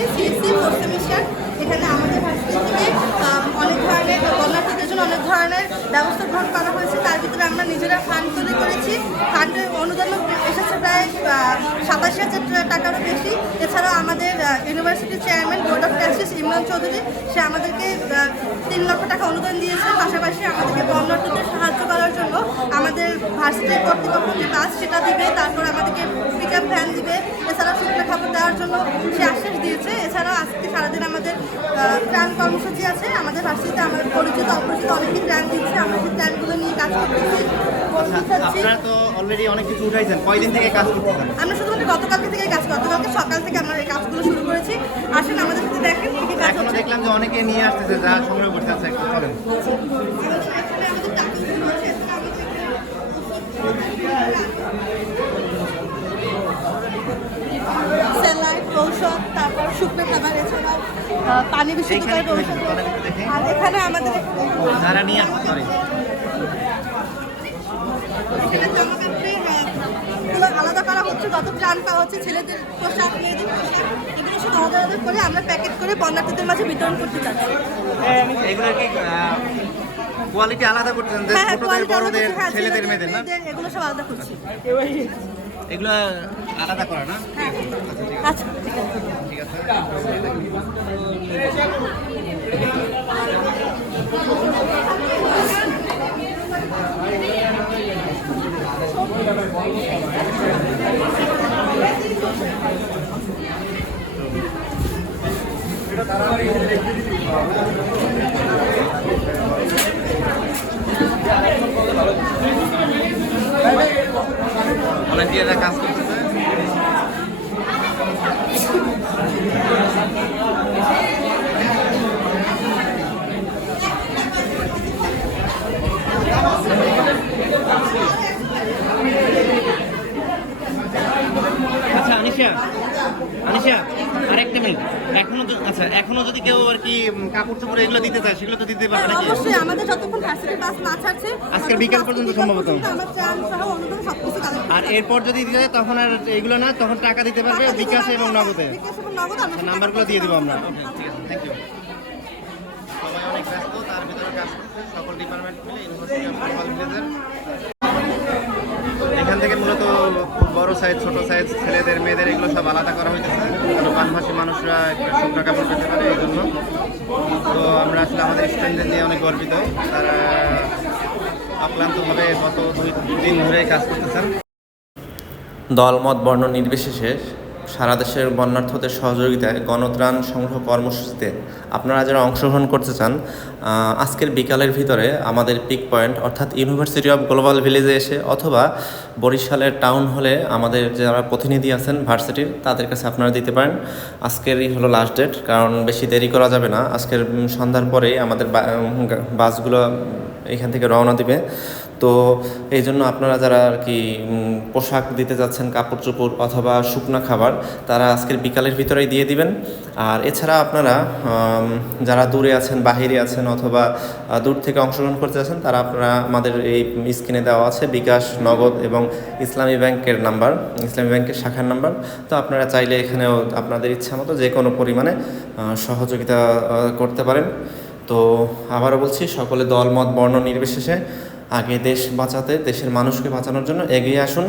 Varsity CSC fourth semester এখানে আমাদের varsity অনেক ধরনের বন্যার্থীদের জন্য অনেক ধরনের ব্যবস্থা গ্রহণ করা হয়েছে। তার ভিতরে আমরা নিজেরা ফান্ড তৈরি করেছি। ফান্ডের অনুদান এসেছে প্রায় সাতাশি হাজার টাকারও বেশি। এছাড়াও আমাদের ইউনিভার্সিটির chairman board of trustees Imran Chowdhury, সে আমাদেরকে তিন লক্ষ টাকা অনুদান দিয়েছে। পাশাপাশি আমাদেরকে বন্যার্থীদের সাহায্য করার জন্য আমাদের ভার্সিটির কর্তৃপক্ষ যে বাস, সেটা দিবে। তারপর আমাদেরকে পিক আপ ভ্যান দিবে। এছাড়াও শুকনো খাবার দেওয়ার জন্য সে আশ্বাস দিয়েছে। এছাড়াও আজকে সারাদিন আমাদের ত্রাণ কর্মসূচি আছে। আমাদের ভার্সিটিতে আমাদের পরিচিত, অপরিচিত অনেকেই ত্রাণ দিচ্ছে। আমরা সেই ত্রাণগুলো নিয়ে কাজ করতেছি। আপনারা তো অলরেডি অনেক কিছু উঠাইছেন। কয়দিন থেকে কাজ করতেছেন? আমরা শুধুমাত্র গতকালকে থেকে কাজ গতকালকে সকাল থেকে আমরা এই কাজগুলো শুরু করেছি। আসেন আমাদের সাথে দেখেন কি কি কাজ হচ্ছে। দেখলাম যে অনেকে নিয়ে আসতেছে যা সংগ্রহ করতে আছে একটু স্যালাড ঔষধ তারপর শুকনো খাবার এছাড়াও পানি বিশুদ্ধ এইখানে করার কি হয়েছে? ঔষধ। আর এখানে আমাদের যারা নিয়ে আসতে পারে এখানে জামা কাপড়ে হ্যাঁ, এগুলো আলাদা করা হচ্ছে যত ত্রাণ পাওয়া হচ্ছে ছেলেদের পোশাক মেয়েদের পোশাক এগুলো শুধু আলাদা আলাদা করে আমরা প্যাকেট করে বন্যার্থীদের মাঝে বিতরণ করতে চাচ্ছি কি কোয়ালিটি আলাদা হ্যাঁ ছোটদের বড়দের ছেলেদের মেয়েদের না এগুলো সব আলাদা করছি। এগুলো আলাদা করা না? হ্যাঁ। আচ্ছা ঠিক আছে। ঠিক আছে। ভলান্টিয়াররা কাজ করতেছে আচ্ছা আনিশা আনিশা আরেকটা মিনিট। এখনও তো আচ্ছা এখনও যদি কেউ আর কি কাপড় চোপড় এগুলো দিতে চায় সেগুলো তো দিতে পারবে নাকি? অবশ্যই আমাদের যতক্ষণ ভার্সিটি বাস না ছাড়ছে আজকের ততক্ষণ বিকেল পর্যন্ত সম্ভবত। আর এরপর যদি দিতে যায় তখন আর এগুলো না তখন টাকা দিতে পারবে বিকাশে এবং নগদে। বিকাশ এবং নগদ আমরা আচ্ছা, নাম্বারগুলো দিয়ে দিব আমরা। ওকে ঠিক আছে। থ্যাংক ইউ সবাই অনেক ব্যস্ত তার ভিতরে কাজ করছে সকল ডিপার্টমেন্ট মিলে ইউনিভার্সিটি অফ এখান থেকে মূলত বড় সাইজ ছোট সাইজ ছেলেদের, মেয়েদের, এগুলো সব আলাদা করা হয়েছে বানভাসী মানুষরা একটা শুকনো কাপড় পেতে পারে এই জন্য। তো আমরা আসলে আমাদের স্টুডেন্টদের নিয়ে অনেক গর্বিত। তারা অক্লান্তভাবে গত দুই দিন ধরে কাজ করতেছেন। দলমত বর্ণ নির্বিশেষে সারা দেশের বন্যার্থদের সহযোগিতায় গণত্রাণ সংগ্রহ কর্মসূচিতে আপনারা যারা অংশগ্রহণ করতে চান আজকের বিকালের ভিতরে আমাদের পিক পয়েন্ট, অর্থাৎ ইউনিভার্সিটি অফ গ্লোবাল ভিলেজে এসে অথবা বরিশালের টাউন হলে আমাদের যারা প্রতিনিধি আছেন ভার্সিটির, তাদের কাছে আপনারা দিতে পারেন। আজকেরই হলো লাস্ট ডেট কারণ বেশি দেরি করা যাবে না। আজকের সন্ধ্যার পরেই আমাদের বাসগুলো এখান থেকে রওনা দিবে। তো এই জন্য আপনারা যারা আর কি পোশাক দিতে যাচ্ছেন কাপড় চোপড় অথবা শুকনা খাবার, তারা আজকের বিকালের ভিতরেই দিয়ে দিবেন। আর এছাড়া আপনারা যারা দূরে আছেন, বাহিরে আছেন অথবা দূর থেকে অংশগ্রহণ করতে আছেন তারা আপনারা আমাদের এই স্ক্রিনে দেওয়া আছে বিকাশ, নগদ এবং ইসলামী ব্যাংকের নাম্বার, ইসলামী ব্যাংকের শাখার নাম্বার। তো আপনারা চাইলে এখানেও আপনাদের ইচ্ছা মতো যে কোনো পরিমাণে সহযোগিতা করতে পারেন। তো আবারও বলছি, সকলে দলমত বর্ণ নির্বিশেষে আগে দেশ বাঁচাতে দেশের মানুষকে বাঁচানোর জন্য এগিয়ে আসুন।